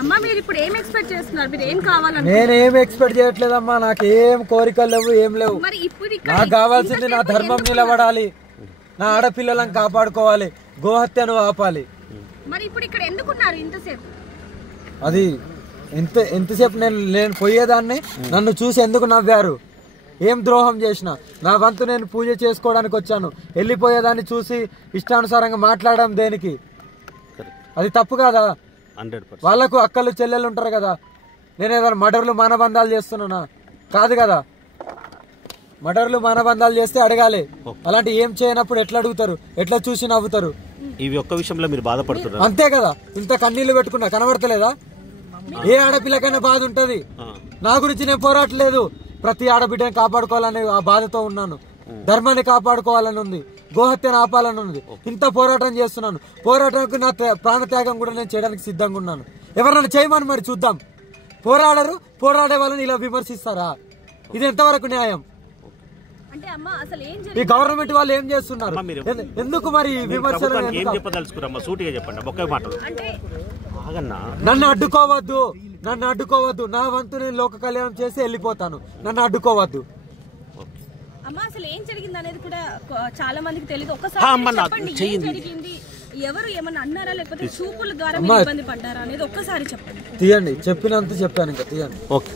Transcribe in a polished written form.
అమ్మా మీరు ఇప్పుడు ఏం ఎక్స్పెక్ట్ చేస్తున్నారు? మీరు ఏం కావాలంటే? నేను ఏం ఎక్స్పెక్ట్ చేయట్లేదమ్మా, నాకు ఏం కోరికలు లేవు, ఏం లేవు. నాకు కావాల్సింది నా ధర్మం నిలబడాలి, నా ఆడపిల్లలను కాపాడుకోవాలి, గోహత్యను ఆపాలి. మరి ఇప్పుడు ఇక్కడ ఎందుకున్నారు ఇంతసేపు? అది ఎంతసేపు నేను పోయేదాన్ని నన్ను చూసి ఎందుకు నవ్వారు? ఏం ద్రోహం చేసిన? నా వంతు నేను పూజ చేసుకోవడానికి వచ్చాను, వెళ్ళిపోయేదాన్ని చూసి ఇష్టానుసారంగా మాట్లాడడం దేనికి? అది తప్పు కాదా? వాళ్ళకు అక్కలు చెల్లెలు ఉంటారు కదా. నేను ఏదైనా మర్డర్లు మానబంధాలు చేస్తున్నానా? కాదు కదా. మర్డర్లు మానబంధాలు చేస్తే అడగాలి, అలాంటి ఏం చేయనప్పుడు ఎట్లా అడుగుతారు? ఎట్లా చూసి నవ్వుతారు? ఇవి ఒక్క విషయంలో మీరు బాధపడుతున్నారు అంతే కదా. ఇంత కన్నీళ్లు పెట్టుకున్నా కనబడతలేదా? ఏ ఆడపిల్లకైనా బాధ ఉంటది. నా గురించి నేను పోరాటలేదు, ప్రతి ఆడబిడ్డని కాపాడుకోవాలని ఆ బాధతో ఉన్నాను, ధర్మాన్ని కాపాడుకోవాలని ఉంది, గోహత్యను ఆపాలని ఉంది. ఇంత పోరాటం చేస్తున్నాను. పోరాటానికి నా ప్రాణత్యాగం కూడా నేను చేయడానికి సిద్ధంగా ఉన్నాను. ఎవరన్నా చేయమని మరి చూద్దాం. పోరాడరు, పోరాడే వాళ్ళని ఇలా విమర్శిస్తారా? ఇది ఎంతవరకు న్యాయం? ఈ గవర్నమెంట్ వాళ్ళు ఏం చేస్తున్నారు? ఎందుకు మరి విమర్శలు? నన్ను అడ్డుకోవద్దు, నన్ను అడ్డుకోవద్దు. నా వంతు నేను లోక కళ్యాణం చేసి వెళ్ళిపోతాను, నన్ను అడ్డుకోవద్దు. అమ్మా అసలు ఏం జరిగింది అనేది కూడా చాలా మందికి తెలియదు. ఒక్కసారి జరిగింది, ఎవరు ఏమన్నా అన్నారా లేకపోతే చూపుల ద్వారా ఇబ్బంది పడ్డారా అనేది ఒక్కసారి చెప్పండి. తీయండి, చెప్పినంత చెప్పాను, ఇంకా తీయండి. ఓకే.